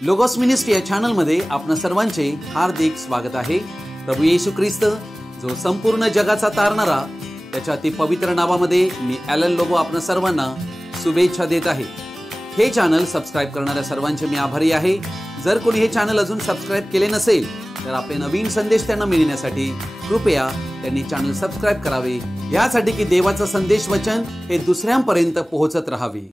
Logos ministry या channel मध्ये आपणा सर्वांचे हार्दिक स्वागत आहे। प्रभू येशू ख्रिस्त जो संपूर्ण जगाचा तारणारा त्याच्या अति पवित्र नावामध्ये मी ॲलन लोबो आपणा सर्वांना शुभेच्छा देत आहे। हे चॅनल सबस्क्राइब करणाऱ्या सर्वांचे मी आभारी आहे। जर कोणी हे चॅनल अजून सबस्क्राइब केले नसेल तर आपले नवीन संदेश त्यांना मिळण्यासाठी कृपया त्यांनी चॅनल सबस्क्राइब करावे, यासाठी की देवाचा संदेश वचन हे दुसऱ्यांपर्यंत पोहोचत राहावे।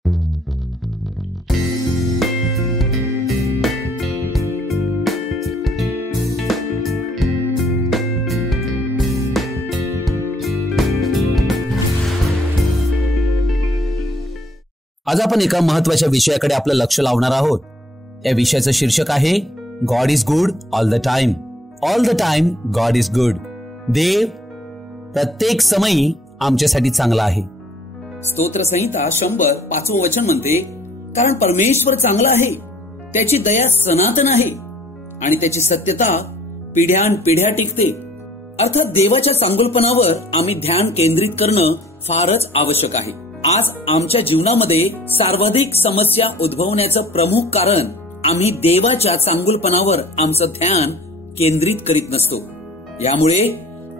आज आपण एका महत्त्वाच्या विषयाकडे आपलं लक्ष लावणार आहोत। या विषयाचं शीर्षक आहे God is good all the time. All the time God is good. देव प्रत्येक समयी आमच्यासाठी चांगला आहे। स्तोत्र संहिता 100:5 वचन म्हणते, कारण परमेश्वर चांगला आहे, त्याची दया सनातन आहे आणि त्याची सत्यता पिढ्यानपिढ्या टिकते। अर्थात देवाच्या चांगुलपणावर आम्ही ध्यान केंद्रित करणं फारच आवश्यक आहे। आज आमच्या जीवनामध्ये सर्वाधिक समस्या उद्भवण्याचं प्रमुख कारण आम्ही देवाच्या चांगुलपणावर आमचं ध्यान केंद्रित करीत नसतो। यामुळे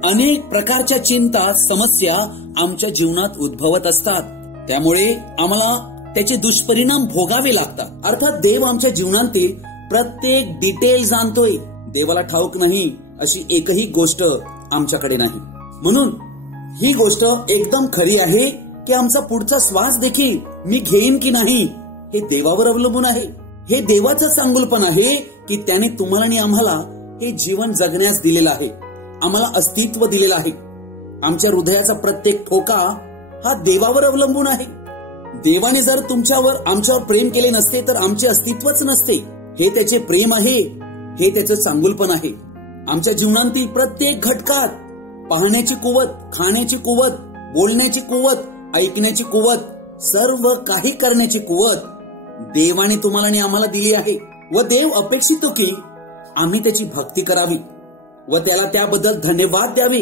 अनेक प्रकारच्या चिंता समस्या आमच्या जीवनात उद्भवत असतात। त्यामुळे आम्हाला त्याचे दुष्परिणाम भोगावे लागतात। अर्थात देव आमच्या जीवनातील प्रत्येक डिटेल जाणतोय। देवाला ठाऊक नाही अशी एकही गोष्ट आमच्याकडे नाही। म्हणून ही गोष्ट एकदम खरी आहे की आमचा पुढचा श्वास देखील मी घेईन की नाही हे देवावर अवलंबून आहे। हे देवाचं चांगुलपण आहे की त्याने तुम्हाला आणि आम्हाला हे जीवन जगण्यास दिलेलं आहे, आम्हाला अस्तित्व दिलेलं आहे। आमच्या हृदयाचा प्रत्येक ठोका हा देवावर अवलंबून आहे। देवाने जर आमच्यावर प्रेम केले नसते तर आमचे अस्तित्वच नसते। हे त्याचे प्रेम आहे, हे त्याचं चांगुलपण आहे। आमच्या जीवनातील प्रत्येक घटकात पाहण्याची कुवत, खाण्याची कुवत, बोलण्याची कुवत, ऐकण्याची कुवत, सर्व काही करण्याची कुवत देवाने तुम्हाला आणि आम्हाला दिली आहे। व देव अपेक्षितो की आम्ही त्याची भक्ती करावी व त्याला त्याबद्दल धन्यवाद द्यावे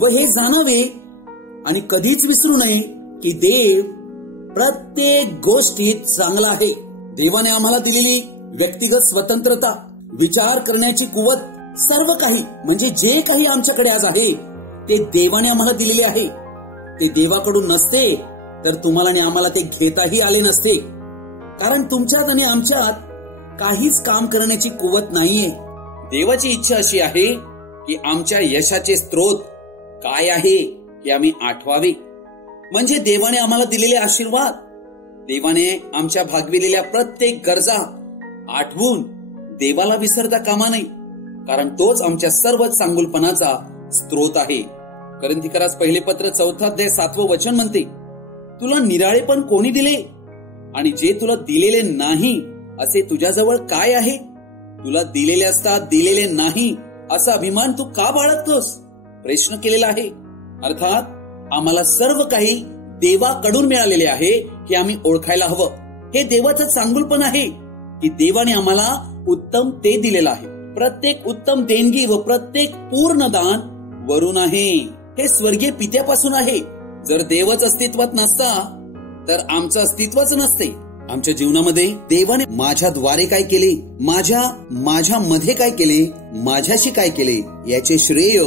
व हे जाणावे आणि कधीच विसरू नये की देव प्रत्येक गोष्टीत चांगला आहे। देवाने आम्हाला दिलेली व्यक्तिगत स्वतंत्रता, विचार करण्याची कुवत, सर्व काही म्हणजे जे काही आमच्याकडे आज आहे ते देवाने आम्हाला दिलेले आहे। ते देवाकडून नसते तर तुम्हाला आणि आम्हाला ते घेताही आले नसते, कारण तुमच्यात आणि आमच्यात काहीच काम करण्याची कुवत नाहीये। देवाची इच्छा अशी आहे की आमच्या यशाचे स्रोत काय आहे हे आम्ही आठवावे। म्हणजे देवाने आम्हाला दिलेले आशीर्वाद, देवाने आमच्या भागविलेल्या प्रत्येक गरजा आठवून देवाला विसरता कामा नये, कारण तोच आमच्या सर्व चांगुलपणाचा स्रोत आहे। कोरिन्थिकरास पहिले पत्र 4:7 वचन म्हणते, तुला निराळेपण कोणी दिले आणि जे तुला दिलेले नाही असे तुझ्याजवळ काय आहे? तुला दिलेले असता दिलेले नाही असा अभिमान तू का बाळगतोस? प्रश्न केलेला आहे। अर्थात आम्हाला सर्व काही देवाकडून मिळालेले आहे हे आम्ही ओळखायला हवं। हे देवाचं चांगुलपण आहे की देवाने आम्हाला उत्तम ते दिलेलं आहे। प्रत्येक उत्तम देणगी व प्रत्येक पूर्ण दान वरून आहे, हे स्वर्गीय पित्यापासून आहे। जर देवच अस्तित्वात नसता तर आमचं अस्तित्वच नसते। आमच्या जीवनामध्ये देवाने माझ्याद्वारे काय केले, माझ्या मध्ये काय केले, माझ्याशी काय केले याचे श्रेय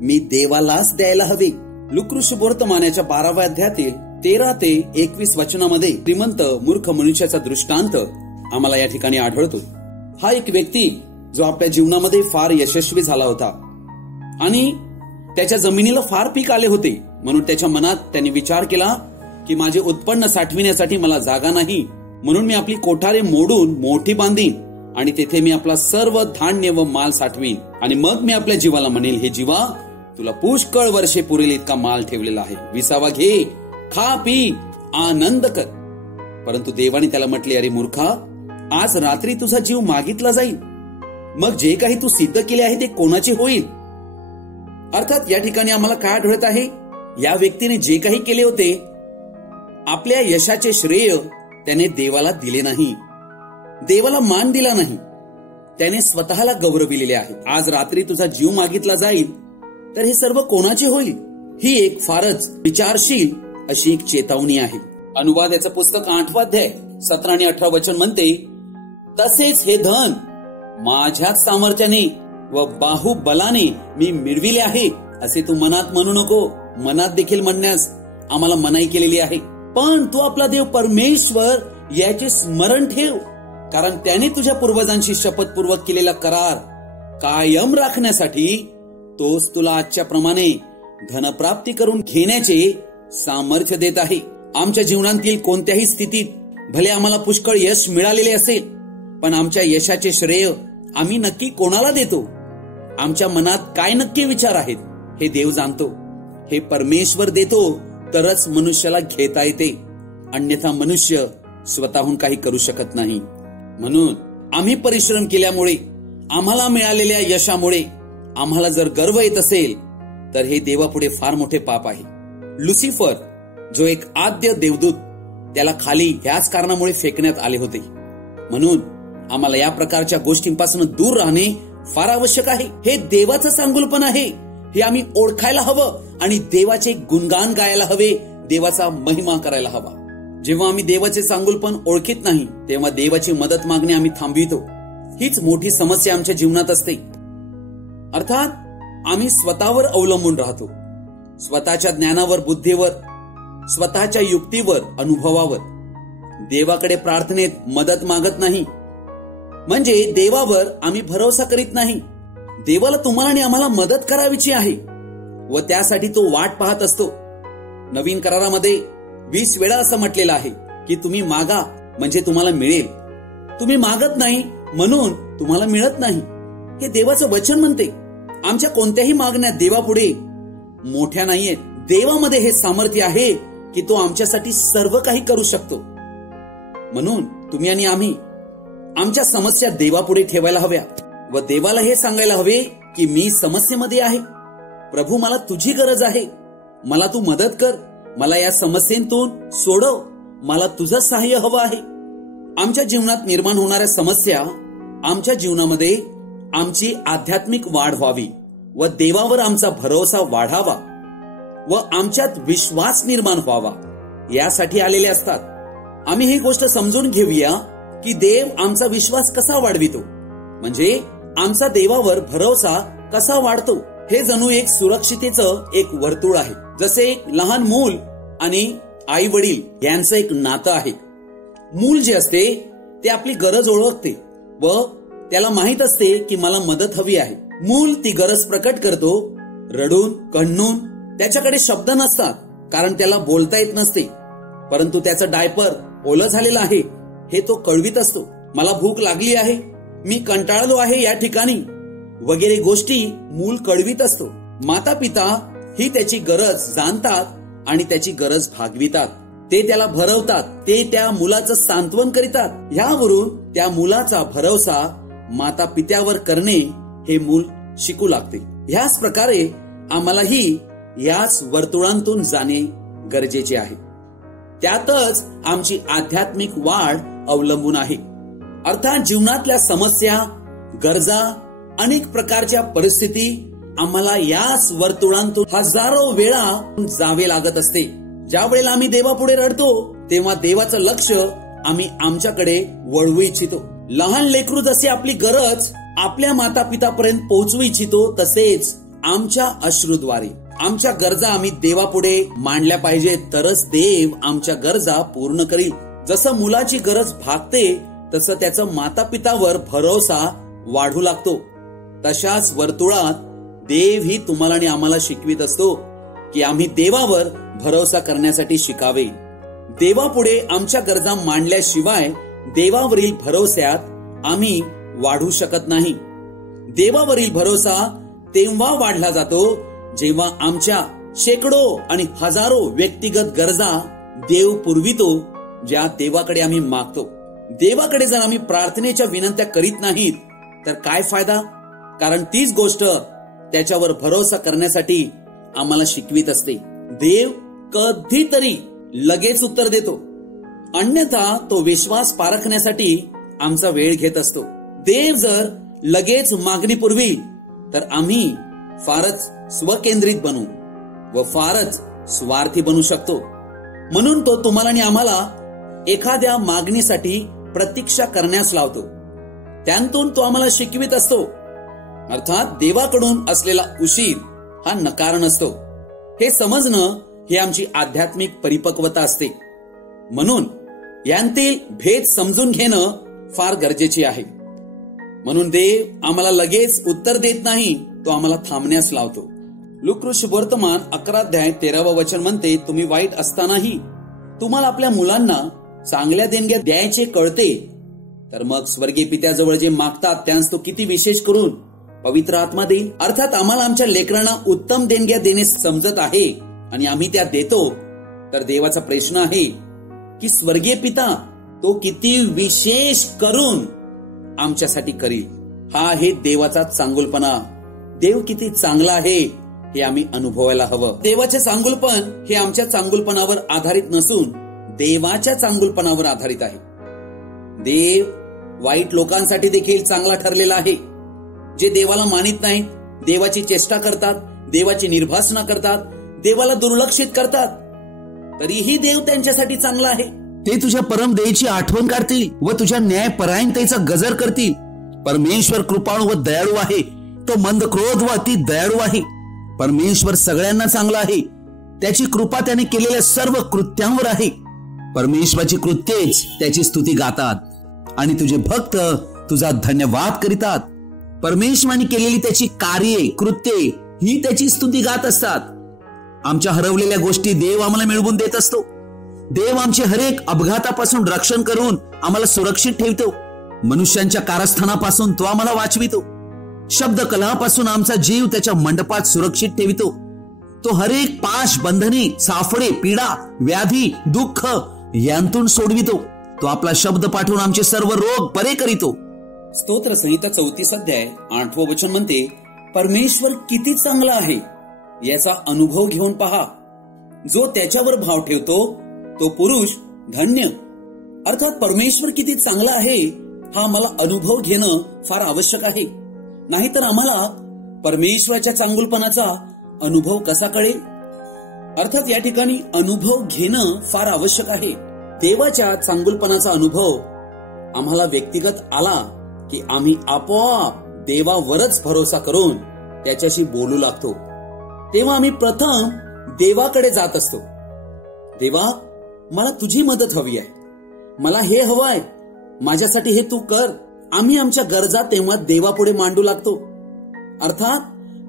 मी देवालाच द्यायला हवे। लूका सुवर्तमानाच्या 12व्या अध्यायातील 13 ते 21 वचनामध्ये श्रीमंत मूर्ख मनुष्याचा दृष्टांत आम्हाला या ठिकाणी आढळतो। हा एक व्यक्ती जो आपल्या जीवनामध्ये फार यशस्वी झाला होता आणि त्याच्या जमिनीला फार पीक आले होते, म्हणून त्याच्या मनात त्यांनी विचार केला की माझे उत्पन्न साठविण्यासाठी मला जागा नाही, म्हणून मी आपली कोठारे मोडून मोठी बांधीन आणि तेथे मी आपला सर्व धान्य व माल साठवीन आणि मग मी आपल्या जीवाला म्हणेल, हे जीवा, तुला पुष्कळ वर्षे पुरेल इतका माल ठेवलेला आहे, विसावा घे, खा पी, आनंद कर। परंतु देवाने त्याला म्हटले, अरे मूर्खा, आज रात्री तुझा जीव मागितला जाईल, मग जे काही तू सिद्ध केले आहे ते कोणाचे होईल? अर्थात या ठिकाणी आम्हाला काय आढळत आहे? या व्यक्तीने जे काही केले होते आपल्या यशाचे श्रेय त्याने देवाला दिले नाही, देवाला मान दिला नाही, त्याने स्वतःला गौरविलेले आहे। आज रात्री तुझा जीव मागितला जाईल तर हे सर्व कोणाचे होईल? ही एक फारच विचारशील अशी एक चेतावणी आहे। अनुवादाचं पुस्तक 8वा अध्याय 17 आणि 18 वचन म्हणते, तसेच हे धन माझ्याच सामर्थ्याने व बाहुबलाने मी मिळविले आहे असे तू मनात म्हणू नको. मनात देखील म्हणण्यास आम्हाला मनाई केलेली आहे. पण तू आपला देव परमेश्वर याचे स्मरण ठेव, कारण त्याने तुझ्या पूर्वजांशी शपथपूर्वक केलेला करार कायम राखण्यासाठी तोच तुला आजच्या प्रमाणे धनप्राप्ती करून घेण्याचे सामर्थ्य देत आहे. आमच्या जीवनातील कोणत्याही स्थितीत भले आम्हाला पुष्कळ यश मिळालेले असेल, पण आमच्या यशाचे श्रेय आम्ही नक्की कोणाला देतो, आमच्या मनात काय नक्की विचार आहेत हे देव जाणतो. हे परमेश्वर देतो तरच मनुष्याला घेता येते, अन्यथा मनुष्य स्वतःहून काही करू शकत नाही. म्हणून आम्ही परिश्रम केल्यामुळे आम्हाला मिळालेल्या यशामुळे आम्हाला जर गर्व येत असेल तर हे देवापुढे फार मोठे पाप आहे. लुसिफर जो एक आद्य देवदूत, त्याला खाली ह्याच कारणामुळे फेकण्यात आले होते. म्हणून आम्हाला या प्रकारच्या गोष्टींपासून दूर राहणे फार आवश्यक आहे. हे देवाचं सांगुलपण आहे, हे आम्ही ओळखायला हवं आणि देवाचे गुणगान गायला हवे, देवाचा महिमा करायला हवा. जेव्हा आम्ही देवाचे सांगुलपण ओळखीत नाही तेव्हा देवाची मदत मागणे आम्ही थांबवितो. हीच मोठी समस्या आमच्या जीवनात असते. अर्थात आम्ही स्वतःवर अवलंबून राहतो, स्वतःच्या ज्ञानावर, बुद्धीवर, स्वतःच्या युक्तीवर, अनुभवावर. देवाकडे प्रार्थनेत मदत मागत नाही, म्हणजे देवावर आम्ही भरोसा करीत नाही. देवाला तुम्हाला आणि आम्हाला मदत करावीची आहे व त्यासाठी तो वाट पाहत असतो. नवीन करारामध्ये 20 वेळा असं म्हटलेलं आहे की तुम्ही मागा म्हणजे तुम्हाला मिळेल. तुम्ही मागत नाही म्हणून तुम्हाला मिळत नाही, हे देवाचं वचन म्हणते. आमच्या कोणत्याही मागण्या देवापुढे मोठ्या नाहीये. देवामध्ये हे सामर्थ्य आहे की तो आमच्यासाठी सर्व काही करू शकतो. म्हणून तुम्ही आणि आम्ही आमच्या समस्या देवापुढे ठेवायला हव्या व देवाला हे सांगायला हवे की मी समस्येमध्ये आहे, प्रभू मला तुझी गरज आहे, मला तू मदत कर, मला या समस्येतून सोडव, मला तुझं सहाय्य हवं आहे. आमच्या जीवनात निर्माण होणाऱ्या समस्या आमच्या जीवनामध्ये आमची आध्यात्मिक वाढ व्हावी व देवावर आमचा भरोसा वाढावा व आमच्यात विश्वास निर्माण व्हावा यासाठी आलेले असतात. आम्ही ही गोष्ट समजून घेऊया की देव आमचा विश्वास कसा वाढवितो, म्हणजे आमचा देवावर भरोसा कसा वाढतो. हे जणू एक सुरक्षितेचं एक वर्तुळ आहे. जसे एक लहान मूल आणि आई वडील यांचं एक नातं आहे. मूल जे असते ते आपली गरज ओळखते व त्याला माहित असते की मला मदत हवी आहे. मूल ती गरज प्रकट करतो, रडून कण्हून. त्याच्याकडे शब्द नसतात कारण त्याला बोलता येत नसते, परंतु त्याचं डायपर ओलं झालेलं आहे हे तो कळवीत असतो. मला भूक लागली आहे, मी कंटाळलो आहे या ठिकाणी वगैरे गोष्टी मूल कळवीत असतो. माता पिता ही त्याची गरज जाणतात आणि त्याची गरज भागवितात. ते त्याला भरवतात, ते त्या मुलाचं सांत्वन करीतात. ह्यावरून त्या मुलाचा भरोसा माता पित्यावर करणे हे मूल शिकू लागते. ह्याच प्रकारे आम्हालाही याच वर्तुळांतून जाणे गरजेचे आहे. त्यातच आमची आध्यात्मिक वाढ अवलंबून आहे. अर्थात जीवनातल्या समस्या, गरजा, अनेक प्रकारच्या परिस्थिती आम्हाला याच वर्तुळांतून हजारो वेळा जावे लागत असते. ज्या वेळेला आम्ही देवापुढे रडतो तेव्हा देवाचं लक्ष आम्ही आमच्याकडे वळवू इच्छितो. लहान लेकरू जसे आपली गरज आपल्या माता पितापर्यंत पोहोचवू इच्छितो, तसेच आमच्या अश्रूद्वारे आमच्या गरजा आम्ही देवापुढे मांडल्या पाहिजे, तरच देव आमच्या गरजा पूर्ण करील. जसं मुलाची गरज भागते तसं त्याचं माता पितावर भरोसा वाढू लागतो. तशाच वर्तुळात देव ही तुम्हाला आणि आम्हाला शिकवित असतो की आम्ही देवावर भरोसा करण्यासाठी शिकावे. देवापुढे आमच्या गरजा मांडल्याशिवाय देवावरील भरोस्यात आम्ही वाढू शकत नाही. देवावरील भरोसा तेव्हा वाढला जातो जेव्हा आमच्या शेकडो आणि हजारो व्यक्तिगत गरजा देव पुरवितो, ज्या देवाकडे आम्ही मागतो. देवाकडे जर आम्ही प्रार्थनेच्या विनंत्या करीत नाहीत तर काय फायदा, कारण तीच गोष्ट त्याच्यावर भरोसा करण्यासाठी आम्हाला शिकवित असते. देव कधीतरी लगेच उत्तर देतो, अन्यथा तो विश्वास पारखण्यासाठी आमचा वेळ घेत असतो. देव जर लगेच मागणी पुरवी तर आम्ही फारच स्वकेंद्रित बनू व फारच स्वार्थी बनू शकतो. म्हणून तो तुम्हाला आणि आम्हाला एखाद्या मागणीसाठी प्रतीक्षा करण्यास लावतो. त्यांतून तो आम्हाला शिकवित असतो. अर्थात देवाकडून असलेला उशीर हा नकार नसतो. हे समजणं ही आमची आध्यात्मिक परिपक्वता असते. म्हणून यांतील भेद समजून घेणं फार गरजेचे आहे. म्हणून देव आम्हाला लगेच उत्तर देत नाही, तो आम्हाला थांबण्यास लावतो. लूका वर्तमान 11:13 वचन म्हणते, तुम्ही वाईट असतानाही तुम्हाला आपल्या मुलांना चांगल्या देणग्या द्यायचे कळते, तर मग स्वर्गीय पित्याजवळ जे मागतात त्यांस तो किती विशेष करून पवित्र आत्मा देईल. अर्थात आम्हाला आमच्या लेकरांना उत्तम देणग्या देणे समजत आहे आणि आम्ही त्या देतो. तर देवाचा प्रश्न आहे की स्वर्गीय पिता तो किती विशेष करून आमच्यासाठी करील. हा आहे देवाचा चांगुलपणा. देव किती चांगला आहे हे आम्ही अनुभवायला हवं. देवाचे चांगुलपण हे आमच्या चांगुलपणावर आधारित नसून देवाच्या चांगुलपणावर आधारित आहे. देव वाईट लोकांसाठी देखील चांगला ठरलेला आहे. जे देवाला मानित नाहीत, देवाची चेष्टा करतात, देवाची निर्भासना करतात, देवाला दुर्लक्षित करतात, तरीही देव त्यांच्यासाठी चांगला आहे. ते तुझ्या परम दयेची आठवण काढतील व तुझ्या न्यायपरायणतेचा गजर करतील. परमेश्वर कृपाळू व दयाळू आहे. तो मंद क्रोध व अति दयाळू आहे. परमेश्वर सगळ्यांना चांगला आहे. त्याची कृपा त्याने केलेल्या सर्व कृत्यांवर आहे. परमेश्वराची कृत्येच त्याची स्तुती गातात आणि तुझे भक्त तुझा धन्यवाद करीतात. परमेश्वराने केलेली त्याची कार्ये, कृत्ये ही त्याची स्तुती गात असतात. आमच्या हरवलेल्या गोष्टी देव आम्हाला मिळवून देत असतो. देव आमचे हरेक अपघातापासून रक्षण करून आम्हाला सुरक्षित ठेवतो. मनुष्यांच्या कारस्थानापासून तो आम्हाला वाचवितो. शब्द कलहापासून आमचा जीव त्याच्या मंडपात सुरक्षित ठेवितो. तो हरेक पाश, बंधने, साफडे, पीडा, व्याधी, दुःख यांतून सोडवितो. तो आपला शब्द पाठवून आमचे सर्व रोग बरे करीतो. स्तोत्र संहिता 34:8 वचन म्हणते, परमेश्वर किती चांगला आहे याचा अनुभव घेऊन पहा. जो त्याच्यावर भाव ठेवतो तो पुरुष धन्य. अर्थात परमेश्वर किती चांगला आहे हा आम्हाला अनुभव घेणं फार आवश्यक आहे. नाहीतर आम्हाला परमेश्वराच्या चांगुलपणाचा अनुभव कसा कळेल. अर्थात या ठिकाणी अनुभव घेणं फार आवश्यक आहे. देवाच्या चांगुलपणाचा अनुभव आम्हाला व्यक्तिगत आला की आम्ही आपोआप देवावरच भरोसा करून त्याच्याशी बोलू लागतो. तेव्हा आम्ही प्रथम देवाकडे जात असतो. देवा, मला तुझी मदत हवी आहे. मला हे हवं आहे. माझ्यासाठी हे तू कर. आम्ही आमच्या गरजा तेव्हा देवापुढे मांडू लागतो. अर्थात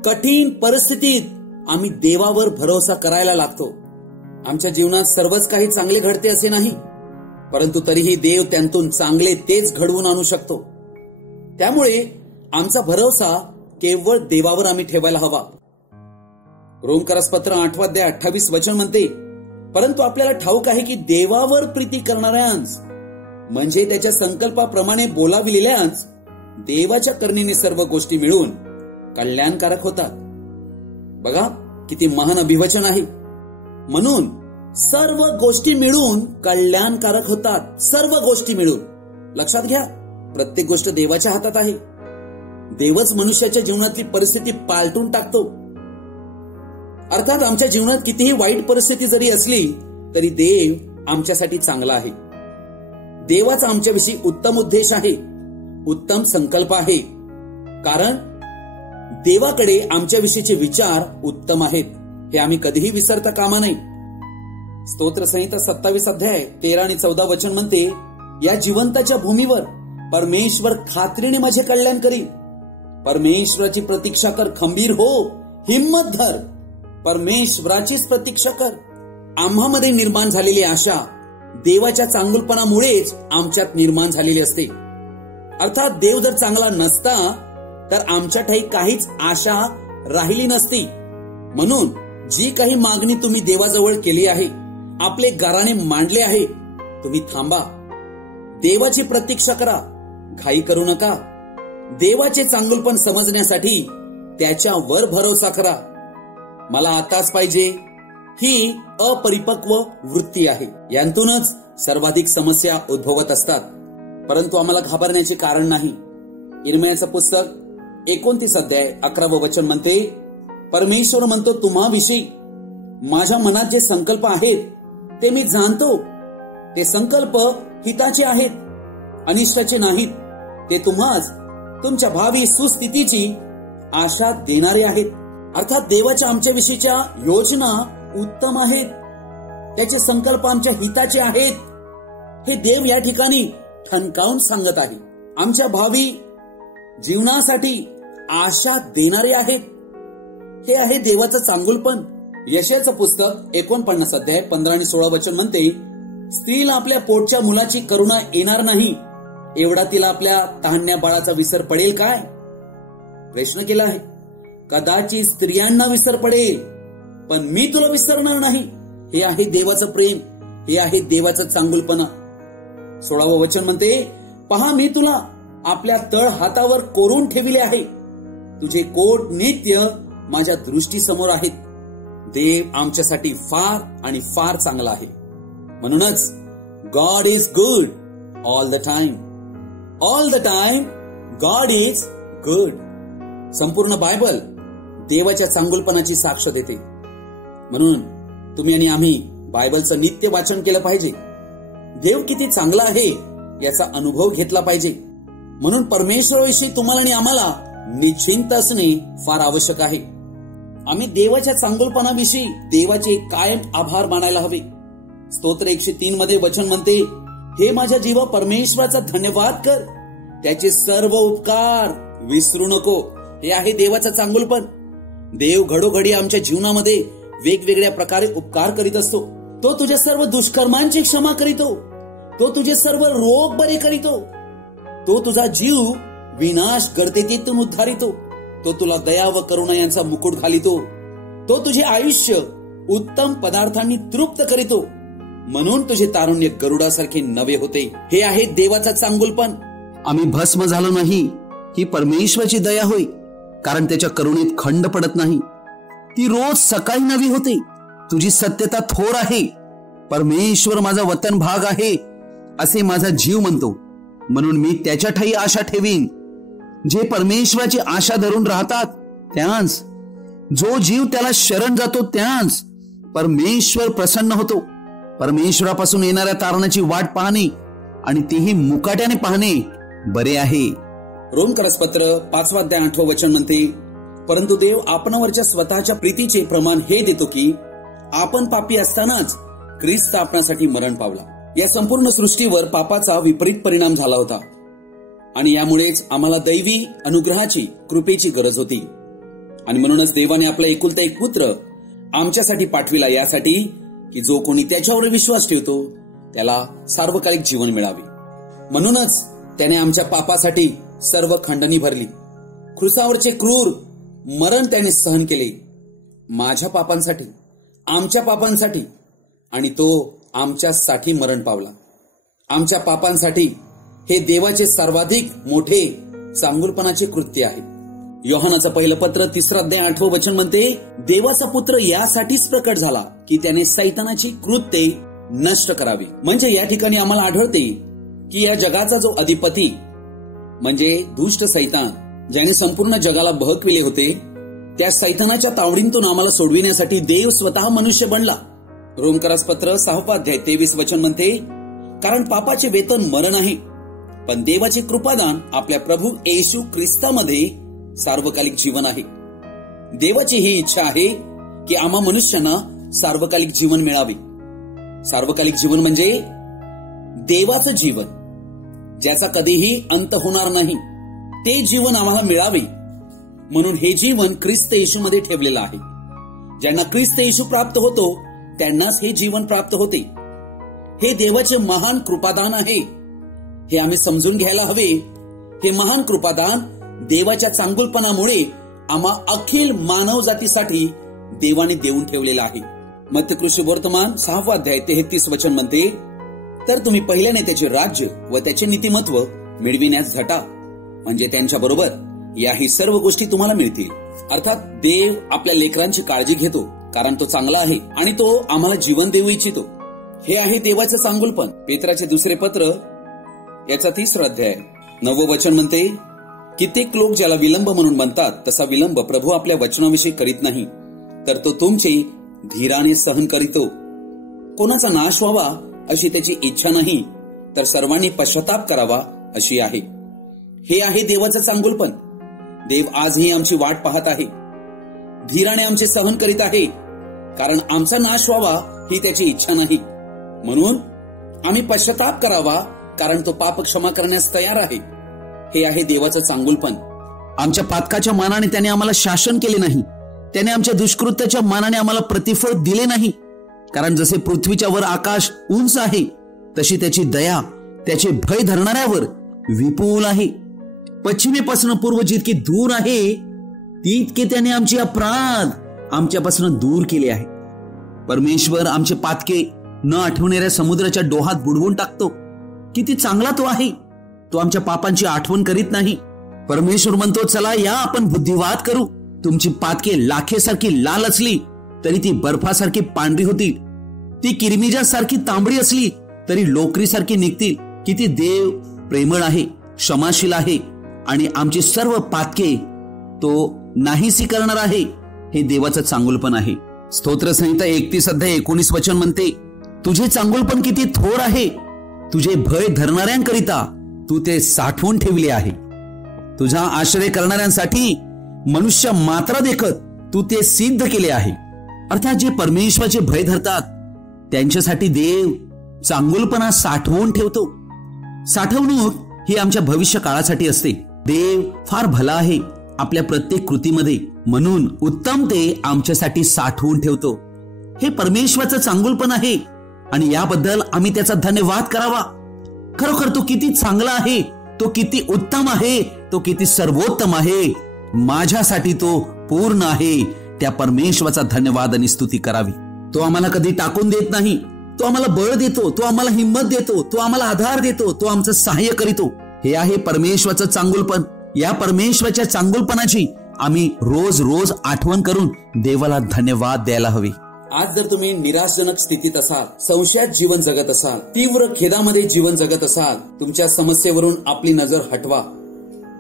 कठीण परिस्थितीत आम्ही देवावर भरोसा करायला लागतो. आमच्या जीवनात सर्वच काही चांगले घडते असे नाही, परंतु तरीही देव त्यांतून चांगले तेच घडवून आणू शकतो. त्यामुळे आमचा भरोसा केवळ देवावर आम्ही ठेवायला हवा. रोमकरासपत्र 8:28 वचन म्हणते, परंतु आपल्याला ठाऊक आहे की देवावर प्रीती करणाऱ्यांस म्हणजे त्याच्या संकल्पाप्रमाणे बोलाविलेल्याच देवाच्या करणीने सर्व गोष्टी मिळून कल्याणकारक होतात. बघा किती महान अभिवचन आहे. म्हणून सर्व गोष्टी मिळून कल्याणकारक होतात. सर्व गोष्टी मिळून. लक्षात घ्या, प्रत्येक गोष्ट देवाच्या हातात आहे. देवच मनुष्याच्या जीवनातली परिस्थिती पालटून टाकतो. अर्थात आमच्या जीवनात कितीही वाईट परिस्थिती जरी असली तरी देव आमच्यासाठी चांगला आहे. देवाचा आमच्याविषयी उत्तम उद्देश आहे, उत्तम संकल्प आहे. कारण देवाकडे आमच्याविषयीचे विचार उत्तम आहेत हे आम्ही कधीही विसरता कामा नये. स्तोत्र संहिता 27:13 आणि 14 वचन म्हणते, या जिवंताच्या भूमीवर परमेश्वर खात्रीने माझे कल्याण करील. परमेश्वराची प्रतीक्षा कर, खंबीर हो, हिम्मत धर. परमेश्वराचीच प्रतीक्षा कर. आम्हामध्ये निर्माण झालेली आशा देवाच्या चांगुलपणामुळेच आमच्यात निर्माण झालेली असते. अर्थात देव जर चांगला नसता तर आमच्या ठाई काहीच आशा राहिली नसती. म्हणून जी काही मागणी तुम्ही देवाजवळ केली आहे, आपले गाराणे मांडले आहे, तुम्ही थांबा. देवाची प्रतीक्षा करा, घाई करू नका. देवाचे चांगुलपण समजण्यासाठी त्याच्यावर भरोसा करा. मला आताच पाहिजे ही अपरिपक्व वृत्ती आहे. यांतूनच सर्वाधिक समस्या उद्भवत असतात. परंतु आम्हाला घाबरण्याचे कारण नाही. इर्मियाचं पुस्तक 29:11 वचन म्हणते, परमेश्वर म्हणतो, तुम्हाविषयी माझ्या मनात जे संकल्प आहेत ते मी जाणतो. ते संकल्प हिताचे आहेत, अनिष्टाचे नाहीत. ते तुम्हास तुमच्या भावी सुस्थितीची आशा देणारे आहेत. अर्थात देवाच्या आमच्याविषयीच्या योजना उत्तम आहेत, त्याचे संकल्प आमच्या हिताचे आहेत, हे देव या ठिकाणी ठणकावून सांगत आहे. आमच्या भावी जीवनासाठी आशा देणारे आहेत, हे आहे देवाचं चांगुलपण. यशाचं पुस्तक 49 अध्याय 15 आणि 16 वचन म्हणते, स्त्रीला आपल्या पोटच्या मुलाची करुणा येणार नाही, एवढा तिला आपल्या तहान्या बाळाचा विसर पडेल काय? प्रश्न केला आहे. कदाचित स्त्रियांना विसर पडेल, पण मी तुला विसरणार नाही. हे आहे देवाचं प्रेम, हे आहे देवाचं चांगुलपणा. 16वं वचन म्हणते, पहा मी तुला आपल्या तळ हातावर कोरून ठेविले आहे, तुझे कोट नित्य माझ्या दृष्टीसमोर आहेत. देव आमच्यासाठी फार आणि फार चांगला आहे. म्हणूनच God is good all the time. All the time God is good. संपूर्ण बायबल देवाच्या चांगुलपणाची साक्ष देते. म्हणून तुम्ही आणि आम्ही बायबलचं नित्य वाचन केलं पाहिजे. देव किती चांगला आहे याचा अनुभव घेतला पाहिजे. म्हणून परमेश्वराविषयी तुम्हाला आणि आम्हाला निश्चिंत असणे फार आवश्यक आहे. आम्ही देवाच्या चांगुलपणाविषयी देवाचे कायम आभार मानायला हवे. स्तोत्र 103 मध्ये वचन म्हणते, हे माझ्या जीवा परमेश्वराचा धन्यवाद कर, त्याचे सर्व उपकार विसरू नको. हे आहे देवाचा चांगुलपण. देव घडोघडी आमच्या जीवनामध्ये वेगवेगळ्या प्रकारे उपकार करीत असतो. तो तुझ्या सर्व दुष्कर्मांची क्षमा करीतो, तो तुझे सर्व रोग बरे करीतो, तो तुझा जीव विनाश गर्तेतीतून उद्धारितो, तो तुला दया व करुणा यांचा मुकुट घालितो, तो तुझे आयुष्य उत्तम पदार्थांनी तृप्त करीतो, म्हणून तुझे तारुण्य गरुडासारखे नवे होते. हे आहे देवाचा चांगुलपण. आम्ही भस्म झालो नाही ही परमेश्वराची दया होय, कारण त्याच्या करुणेत खंड पडत नाही. ती रोज सकाळी नवी होते. तुझी सत्यता थोर आहे. परमेश्वर माझा वतन भाग आहे असे माझा जीव म्हणतो, म्हणून मी त्याच्या ठायी आशा ठेवीन. जे परमेश्वराची आशा धरून राहतात त्यांस, जो जीव त्याला शरण जातो त्यांस परमेश्वर प्रसन्न होतो. परमेश्वरापासून येणाऱ्या तारणाची वाट पाहणे आणि तेही मुकाट्याने पाहणे बरे आहे. रोमकरसपत्र 5 अध्याय 8 वचन म्हणते, परंतु देव आपणावरच्या स्वतःच्या प्रीतीचे प्रमाण हे देतो की आपण पापी असतानाच ख्रिस्त आपणासाठी मरण पावला. या संपूर्ण सृष्टीवर पापाचा विपरीत परिणाम झाला होता आणि यामुळेच आम्हाला दैवी अनुग्रहाची कृपेची गरज होती. आणि म्हणूनच देवाने आपला एकुलता एक पुत्र आमच्यासाठी पाठविला, यासाठी की जो कोणी त्याच्यावर विश्वास ठेवतो त्याला सार्वकालिक जीवन मिळावे. म्हणूनच त्याने आमच्या पापासाठी सर्व खंडणी भरली. क्रूसावरचे क्रूर मरण त्याने सहन केले, माझ्या पापांसाठी, आमच्या पापांसाठी, आणि तो आमच्यासाठी मरण पावला. आमच्या पापांसाठी हे देवाचे सर्वाधिक मोठे चांगुलपणाचे कृत्य आहे. योहानाचं पहिलं पत्र 3 अध्याय 8 वचन म्हणते, देवाचा पुत्र यासाठीच प्रकट झाला की त्याने सैतानाची कृत्ये नष्ट करावी. म्हणजे या ठिकाणी आम्हाला आढळते की या जगाचा जो अधिपती म्हणजे दुष्ट सैतान, ज्याने संपूर्ण जगाला बहकविले होते, त्या सैतानाच्या तावडीतून आम्हाला सोडविण्यासाठी देव स्वतः मनुष्य बनला. रोमकरसपत्र 6 अध्याय 23 वचन म्हणते, कारण पापाचे वेतन मरण आहे, पण देवाचे कृपादान आपल्या प्रभू येशू ख्रिस्तामध्ये सार्वकालिक जीवन आहे. देवाची ही इच्छा आहे की आम्हा मनुष्यांना सार्वकालिक जीवन मिळावे. सार्वकालिक जीवन म्हणजे देवाचं जीवन, ज्याचा कधीही अंत होणार नाही, ते जीवन आम्हाला मिळावे. म्हणून हे जीवन ख्रिस्त येशूमध्ये ठेवलेलं आहे. ज्यांना ख्रिस्त येशू प्राप्त होतो त्यांनाच हे जीवन प्राप्त होते. हे देवाचे महान कृपादान आहे, हे आम्ही समजून घ्यायला हवे. हे महान कृपादान देवाच्या चांगुलपणामुळे आम्हा अखिल मानव जातीसाठी देवाने देऊन ठेवलेला आहे. मत्तकृषी वर्तमान 6 अध्याय 33 वचन म्हणते, तर तुम्ही पहिल्याने त्याचे राज्य व त्याचे नीतिमत्व मिळविण्यास झटा, म्हणजे त्यांच्या बरोबर याही सर्व गोष्टी तुम्हाला मिळतील. अर्थात देव आपल्या लेकरांची काळजी घेतो, कारण तो चांगला आहे आणि तो आम्हाला जीवन देऊ इच्छितो. हे आहे देवाचे चांगुलपण. पेत्राचे दुसरे पत्र याचा 3 अध्याय 9 वचन म्हणते, कित्येक लोक ज्याला विलंब म्हणून म्हणतात, तसा विलंब प्रभू आपल्या वचनाविषयी करीत नाही, तर तो तुमचे धीराने सहन करीतो. कोणाचा नाश व्हावा अशी त्याची इच्छा नाही, तर सर्वांनी पश्चाताप करावा अशी आहे. हे आहे देवाचं चांगुलपण. देव आजही आमची वाट पाहत आहे, धीराने आमचे सहन करीत आहे, कारण आमचा नाश व्हावा ही त्याची इच्छा नाही. म्हणून आम्ही पश्चाताप करावा, कारण तो पाप क्षमा करण्यास तयार आहे. हे आहे देवाचं चांगुलपण. आमच्या पातकाच्या मानाने त्याने आम्हाला शासन केले नाही, त्याने आमच्या दुष्कृत्याच्या मानाने आम्हाला प्रतिफळ दिले नाही. कारण जसे पृथ्वीच्या वर आकाश उंच आहे, तशी त्याची दया त्याचे भय धरणाऱ्यावर विपुल आहे. पश्चिमेपासून पूर्व जितकी दूर आहे, तितके त्याने आमचे अपराध आमच्यापासून दूर केले आहे. परमेश्वर आमचे पातके न आठवणाऱ्या समुद्राच्या डोहात बुडवून टाकतो. किती चांगला तो आहे, तो आमच्या पापांची आठवण करीत नाही. परमेश्वर म्हणतो, चला या आपण बुद्धिवाद करू. तुमची पातके लाखेसारखी लाल असली तरी ती बर्फासारखी पांढरी होतील, ती किरमिजासारखी तांबडी असली तरी लोकरीसारखी निघतील. किती देव प्रेमळ आहे, क्षमाशील आहे, आणि आमची सर्व पातके तो नाहीसी करणार आहे. हे देवाचं चांगुलपण आहे. स्तोत्रसंहिता 31:19 म्हणते, तुझे चांगुलपण किती थोर आहे, तुझे भय धरणाऱ्यांकरिता तू ते साठवून ठेवले आहे. तुझा आश्रय करणाऱ्यांसाठी मनुष्य मात्रा देखत तू ते सिद्ध केले आहे. अर्थात जे परमेश्वराचे भय धरतात त्यांच्यासाठी देव चांगुलपणा साठवून ठेवतो. साठवणूक ही आमच्या भविष्य काळासाठी असते. देव फार भला आहे आपल्या प्रत्येक कृतीमध्ये, म्हणून उत्तम ते आमच्यासाठी साठवून ठेवतो. हे परमेश्वराचं चांगुलपण आहे आणि याबद्दल आम्ही त्याचा धन्यवाद करावा. खरोखर तो किती चांगला आहे, तो किती उत्तम आहे, तो किती सर्वोत्तम आहे. माझ्यासाठी तो पूर्ण आहे. त्या परमेश्वराचा धन्यवाद आणि स्तुती करावी. तो आम्हाला कधी टाकून देत नाही, तो आम्हाला बळ देतो, तो आम्हाला हिंमत देतो, तो आम्हाला आधार देतो, तो आमचं सहाय्य करीतो. हे आहे परमेश्वराचं चांगुलपण. या परमेश्वराच्या चांगुलपणाची आम्ही रोज रोज आठवण करून देवाला धन्यवाद द्यायला हवे. आज जर तुम्ही निराशजनक स्थितीत असाल, संशयात जीवन जगत असाल, तीव्र खेदामध्ये जीवन जगत असाल, तुमच्या समस्येवरून आपली नजर हटवा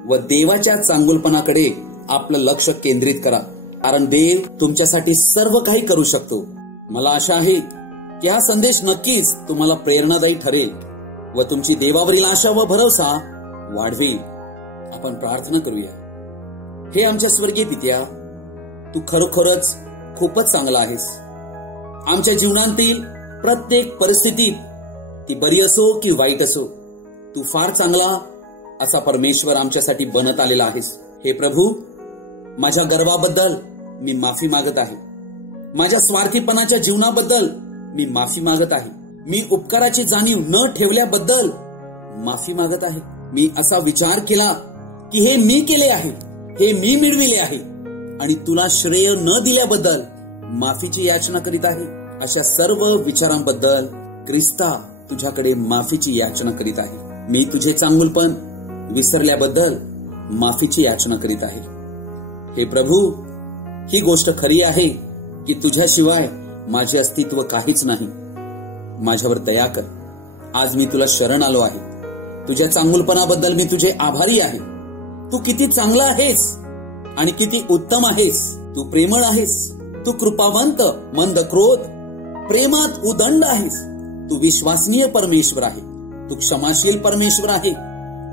व देवाच्या चांगुलपणाकडे आपलं लक्ष केंद्रित करा, कारण देव तुमच्यासाठी सर्व काही करू शकतो. मला आशा आहे की हा संदेश नक्कीच तुम्हाला प्रेरणादायी ठरेल व तुमची देवावरील आशा व भरोसा वाढवेल. आपण प्रार्थना करूया. हे आमच्या स्वर्गीय पित्या, तू खरोखरच खूपच चांगला आहेस. आमच्या जीवनातील प्रत्येक परिस्थितीत, ती बरी असो की वाईट असो, तू फार चांगला असा परमेश्वर आमच्यासाठी बनत आलेला आहेस. हे प्रभू, माझ्या गर्वाबद्दल मी माफी मागत आहे. माझ्या स्वार्थीपणाच्या जीवनाबद्दल मी माफी मागत आहे. मी उपकाराची जाणीव न ठेवल्याबद्दल माफी मागत आहे. मी असा विचार केला की हे मी केले आहे, हे मी मिळविले आहे, आणि तुला श्रेय न दिल्याबद्दल माफीची याचना करीत आहे. अशा सर्व विचारांबद्दल ख्रिस्ता तुझ्याकडे माफीची याचना करीत आहे. मी तुझे चांगुलपण विसरल्याबद्दल माफीची याचना करीत आहे. हे प्रभू, ही गोष्ट खरी आहे की तुझ्याशिवाय माझे अस्तित्व काहीच नाही. माझ्यावर दया कर. आज मी तुला शरण आलो आहे. तुझ्या चांगुलपणाबद्दल मी तुझे आभारी आहे. तू किती चांगला आहेस आणि किती उत्तम आहेस. तू प्रेमळ आहेस, तू कृपावंत, मंद क्रोध, प्रेमात उदंड आहेस. तू विश्वसनीय परमेश्वर आहे. तू क्षमाशील परमेश्वर आहे.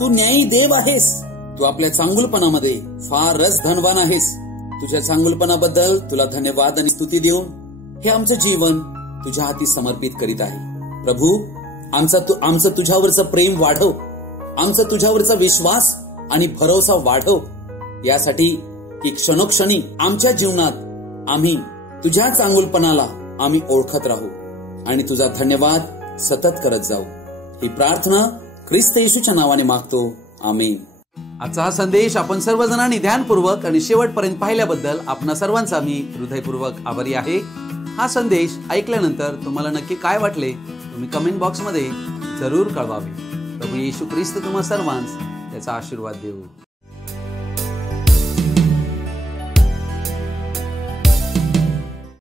तू न्यायी देव आहेस. तू आपल्या चांगुलपणामध्ये फारच धनवान आहेस. तुझ्या चांगुलपणाबद्दल तुला धन्यवाद आणि स्तुती देऊन हे आमचं जीवन तुझ्या हाती समर्पित करीत आहे. प्रभू, आमचं तुझ्यावरचं प्रेम वाढव, आमचा तुझ्यावरचा विश्वास आणि भरोसा वाढव. यासाठी की क्षणोक्षणी आमच्या जीवनात आम्ही तुझ्या चांगुलपणाला आम्ही ओळखत राहू आणि तुझा धन्यवाद सतत करत जाऊ. ही प्रार्थना ख्रिस्त येशूच्या नावाने मागतो. आमेन. आजचा हा संदेश आपण सर्वजणांनी ध्यानपूर्वक आणि शेवटपर्यंत पाहिल्याबद्दल आपणा सर्वांचा मी हृदयपूर्वक आभारी आहे. हा संदेश ऐकल्यानंतर तुम्हाला नक्की काय वाटले तुम्ही कमेंट बॉक्समध्ये जरूर कळवावे. प्रभू येशू ख्रिस्त तुम्हा सर्वांस त्याचा आशीर्वाद देऊ.